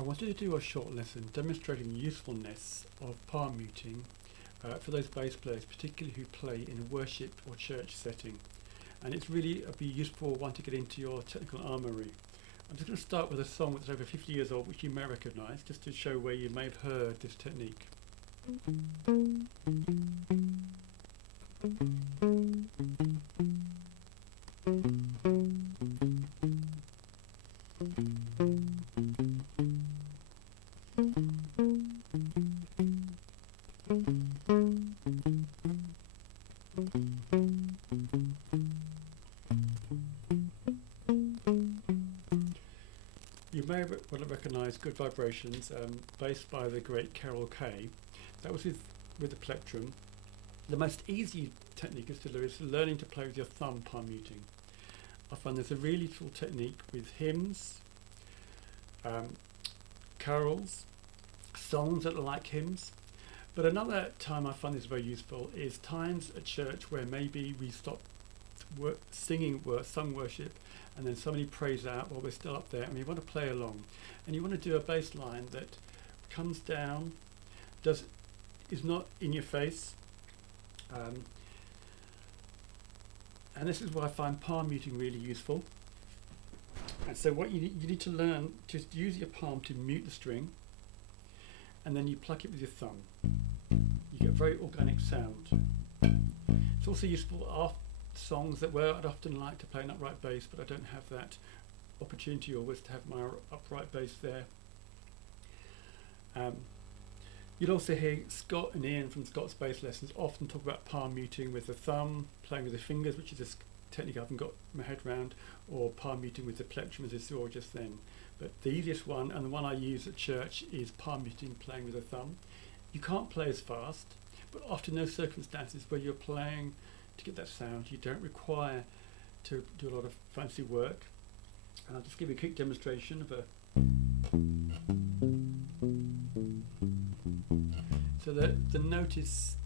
I wanted to do a short lesson demonstrating the usefulness of palm muting for those bass players, particularly who play in a worship or church setting. And it's really a be useful one to get into your technical armoury. I'm just going to start with a song that's over 50 years old, which you may recognise, just to show where you may have heard this technique. You may well recognise Good Vibrations, based by the great Carol Kaye. That was with the plectrum. The most easy technique is learning to play with your thumb palm muting. I find there's a really useful technique with hymns, carols, songs that are like hymns. But another time I find this very useful is times at church where maybe we stop singing sung worship, and then somebody prays out while we're still up there, and we want to play along, and you want to do a bass line that comes down, is not in your face, and this is why I find palm muting really useful. And so what you need to learn, just use your palm to mute the string, and then you pluck it with your thumb. You get a very organic sound. It's also useful after songs where I'd often like to play an upright bass, but I don't have that opportunity always to have my upright bass there. You'll also hear Scott and Ian from Scott's Bass Lessons often talk about palm muting with the thumb, playing with the fingers, which is a technique I haven't got my head around, or palm muting with the plectrum as I saw just then. But the easiest one, and the one I use at church, is palm muting playing with the thumb. You can't play as fast, but often those circumstances where you're playing to get that sound, you don't require to do a lot of fancy work. And I'll just give you a quick demonstration of a. So the note is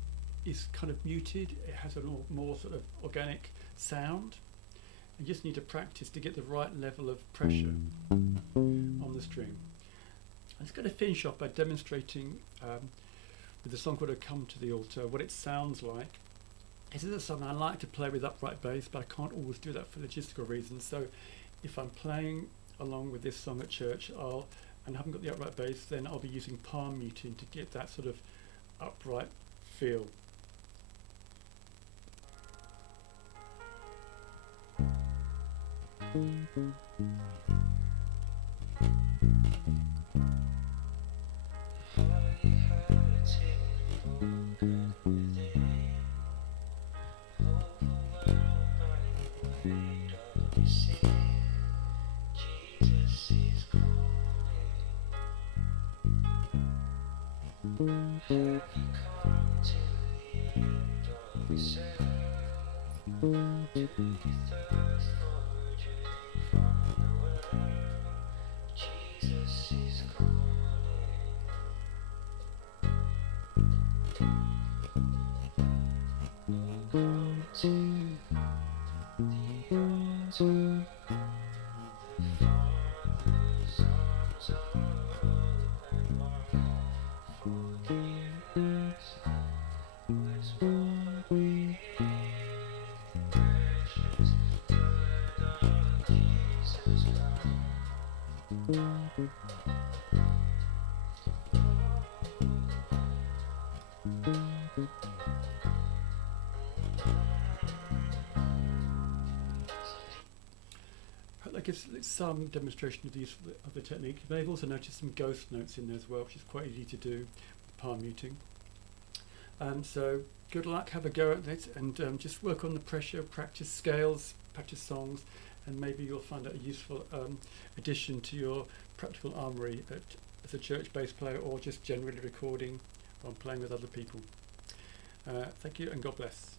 kind of muted. It has a more sort of organic sound. You just need to practice to get the right level of pressure on the string. I'm just going to finish off by demonstrating with a song called "O Come to the Altar" what it sounds like. This is a song I like to play with upright bass, but I can't always do that for logistical reasons. So if I'm playing along with this song at church and haven't got the upright bass, then I'll be using palm muting to get that sort of upright feel. Have you come to the end of yourself? Do you thirst for joy from the world? Jesus is calling. Oh, come to the altar. The Father's arms are open wide. Forgiveness was what we need. The precious blood of Jesus Christ. That gives some demonstration of the use of the technique. You may have also noticed some ghost notes in there as well, which is quite easy to do with palm muting. So good luck, have a go at it, and just work on the pressure, practice scales, practice songs, and maybe you'll find it a useful addition to your practical armoury as a church bass player, or just generally recording or playing with other people. Thank you, and God bless.